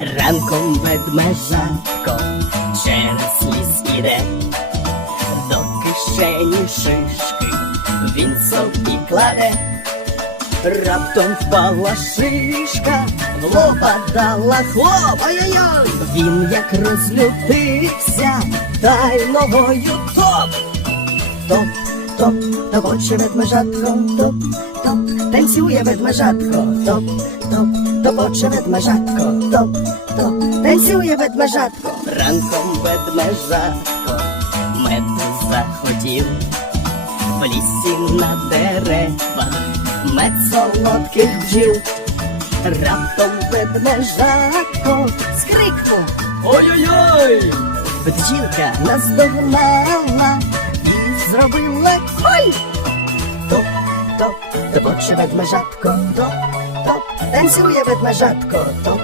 Ранком ведмежатко через ліс іде, до кишені шишки він собі кладе. Раптом впала шишка, в лоба дала хлоп, ой-ой-ой, він як розлютився, та й ногою топ, топ, топ, топоче ведмежатко, топ, топ, танцює ведмежатко, топ, топ, топоче ведмежатко, топ, топ, танцює ведмежатко. Ранком ведмежатко, мед захотів в лісі на деревах мед солодких бджіл. Раптом ведмежатко скрикнув Ой-ой-ой! Бджілка наздогнала і зробила ой! Топоче ведмежатко, топ, топ, танцює ведмежатко, топ,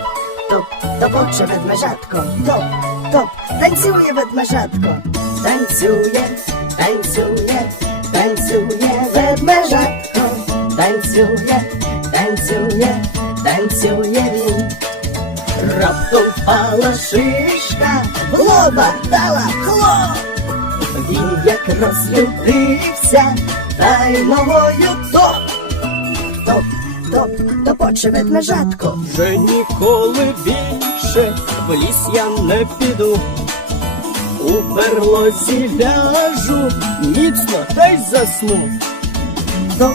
топ, топоче ведмежатко, топ, топ, танцює ведмежатко, танцює, танцює, танцює ведмежатко, танцює, танцює, танцює він. Раптом впала шишка, лоба дала хлоп. Він як розлютився, та й топ, топ, топоче жадко, Вже ніколи більше в ліс я не піду. У берлозі ляжу, міцно та й засну. Топ,